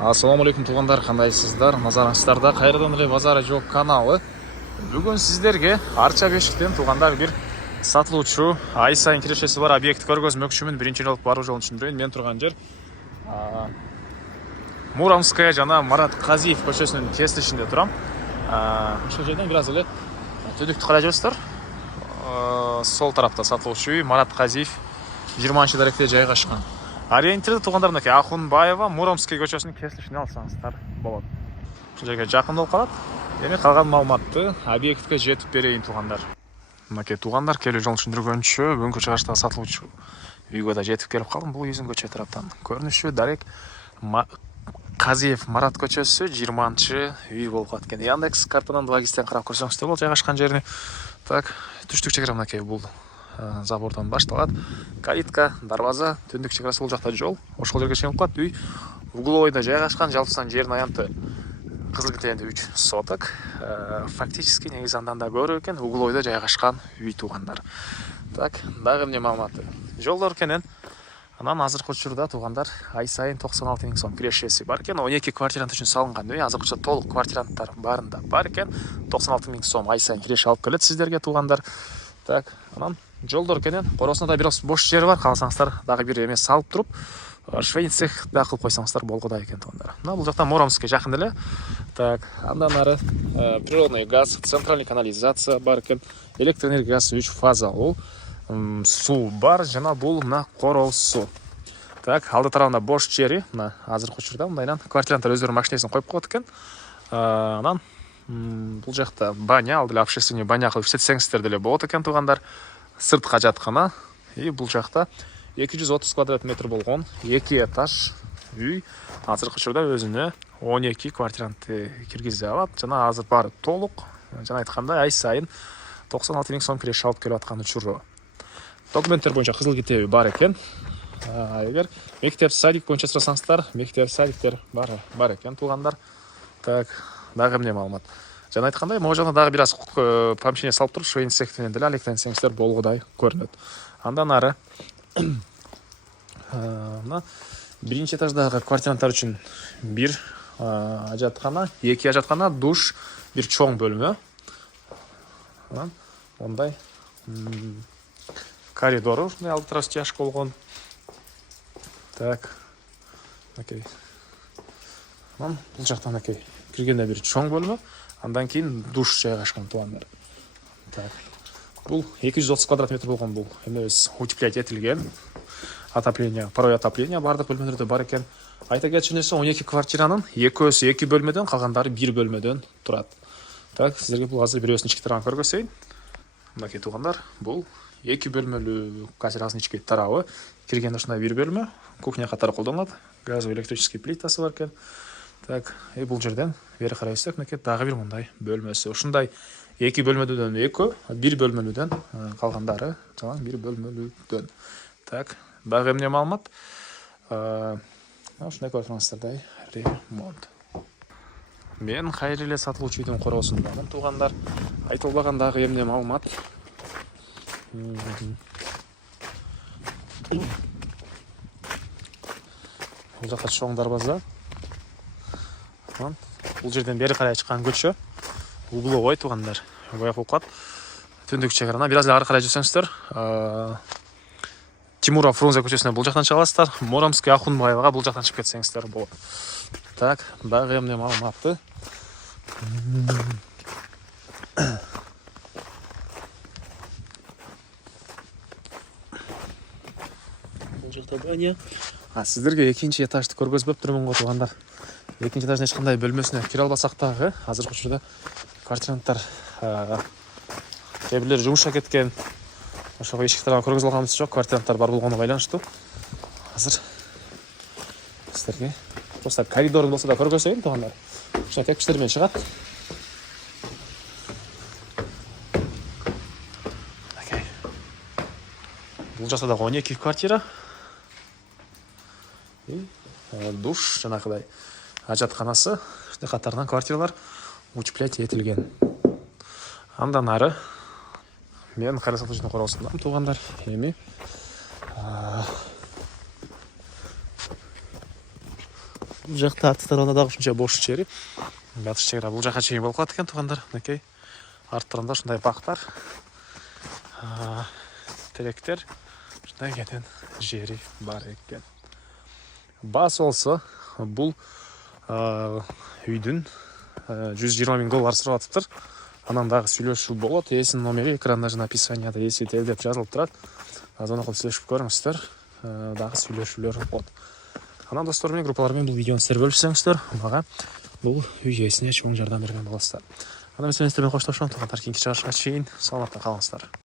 Ассалаумалейкум туғандар, қандайсыздар? Назарыңыздарда қайрадан эле базары жок каналы. Бүгін сіздерге Арча бешіктен туғандар бір сатылуучу ай сайын кирешеси бар объект көргөзмөкчүмүн. Биринчи жолу баруу жолун түшүндүрөйүн. Мен турган жер Муромская жана Марат Казиев көчөсүнүн кесилишинде турам. Ошол жерден бир аз эле түндүктү карай жүрөсүздөр. Сол тарапта сатылуучу үй Марат Казиев 20-даректе жайгашкан. Ориентирди туғандар мынакей Ахунбаева Муромский көчөсүнүн кесилишине алсаңыздар болот. Ушул жерге жакын болуп калат. Эми калган маалыматты объектке жетип берейин туғандар. Мынакей туғандар келүү жолун түшүндүргөнчө бүгүнкү чыгышта сатылуучу үйгө да жетип келип калдым. Бул үйдүн көчө тараптан көрүнүшү дарек Казиев Марат көчөсү 20-үй болуп калат экен. Яндекс картанан логистен карап көрсөңүздөр болот жайгашкан жерини. Так, түштүк чегара мынакей бул забордон башталат. Калитка, дарбаза, түндүк чегарасы бул жакта жол. Ошол жерге чейин калат. Үй угловойдо жайгашкан, жалпысынан жердин аянты Кызыл Китенде 3 соток. Фактически негизи андан да көрө экен, угловойдо жайгашкан үй туғандар. Так, дагы эмне маалыматы? Жолдор кенен. Анан азыркы учурда туғандар ай сайын 96 000 сом кирешеси бар экен. 12 квартирант үчүн салынган үй. Азыркы учурда толук квартиранттар барында бар экен. 96 000 сом ай сайын киреше алып келет сиздерге туғандар. Так, анан жолдор кенен коросунда да бир аз бош жери бар. Калсаңыздар дагы бир эме салып туруп, швейный цех да кылып койсоңуздар болгодай экен туғандар. Мына бул жакта Муромский жакын эле. Так, андан ары природный газ, центральный канализация бар экен. Электр энергиясы 3 фазалуу. Суу бар жана бул мына корол суу. Так, алды тарабында бош жери, мына азыркы учурда мындайдан квартиранттар өздөрүнүн машинесин коюп коет экен. Анан бул жакта баня, алды эле общественный баня кылып иштетсеңиздер деле болот экен туғандар. Сыртка жаткана. И бул жакта 230 квадрат метр болгон 2 этаж үй. Азыркы учурда өзүнө 12 квартирантты киргизе алат. Жана азыр баары толук. Жана айткандай ай сайын 96 000 сом киреше алып келип аткан учуру. Документтер боюнча Кызыл Ките бар экен. Эгер мектеп садик боюнча сурасаңыздар, мектеп садиктер бар экен туғандар. Так, дагы эмне маалымат? Жана айткандай, могу жакта дагы бир аз помещение салып туруп, швейный цехтен деле алектенсеңиздер болгодай көрүнөт. Андан ары мына биринчи этаждагы квартиранттар үчүн бир ажаткана, 2 ажаткана, душ, бир чоң бөлмө. Анан мондай коридору алды тарапы жаш болгон. Так. Окей. Анан бул жактан окей. Киргенде бир чоң бөлмө. Андан кийин душ жайгашкан туғандар. Так. Бул 230 квадрат метр болгон бул. Эмес утеплять этилген. Отопление, парой отопление бардык бөлмөлөрдө бар экен. Айта кетчү нерсе 12 квартиранын экөөсү 2 бөлмөдөн, калгандары 1 бөлмөдөн турат. Так, сиздерге бул азыр бирөөсүн ички тарабын көргөзөйүн. Мынакей туғандар, бул 2 бөлмөлүү квартиранын ички тарабы. Киргенде ушундай 1 бөлмө, кухня катары колдонулат. Газовый электрический плитасы бар экен. Так, бул жерден бери карайсак, мынакей дагы бир мындай бөлмөсү. Ушундай 2 бөлмөлүүдөн 2, 1 бөлмөлүүдөн калгандары жана 1 бөлмөлүүдөн. Так, дагы эмне маалымат? Ушундай көрүп тургансыздардай ремонт. Мен кайра эле сатылуучу үйдүн короосундамын туғандар. Айтылбаган дагы эмне маалымат? Бул жакта чоң дарбаза. Бул жерден бери карай чыккан көчө угловой туғандар. Бояк окат. Түндүк чегарана бир аз ары карай жүрсөңүздөр, Тимуров Фрунзе көчөсүнө бул жактан чыга аласыздар. Муромский Ахунбаевага бул жактан чыгып кетсеңиздер болот. Так, дагы эмне маалыматты? Бул жакта баня. Сиздерге экинчи этажды көргөзбөп турмун го туғандар. Экинчи этаждын эч кандай бөлмөсүнө кире албасак дагы, азыркы учурда квартиранттар кээ бирлери жумушка кеткен. Ошого эшиктерди көргөзүп алганыбыз жок, квартиранттар бар болгону байланыштуу. Азыр сиздерге просто коридорун болсо да көргөзөйүн туғандар. Ушуна тепкичтер менен чыгат. Окей. Бул жакта да 12 квартира. Душ жанагыдай ажатканасы, катарынан квартиралар утеплять этилген. Андан ары мен кайра сатуучунун короосундамын туғандар. Эми Бұл жақта арты тарауында дағы үшінші бош жері. Батыс шекара бұл жаққа шейін болып қалады екен туғандар. Мінекей арттарында шындай бақтар, теректер, шындай кетен жері бар екен. Бас олса бұл үйдің $120,000 сұрап жатыр. Анандағы сөйлесу болады. Есін номері экранда жана описанияда есетел деп жазылып тұрады. Азаны қылып сөйлесіп көріңіздер. Дағы сөйлесулер болады. Анан достармен, группалармен бұл видеоны сіздер бөліссеңіздер, маға бұл үй иесіне чоң жардам берген боласыздар. Ана мен қоштасамын, туғандар кейінгі чыгарышқа шейін саламатта қалыңыздар.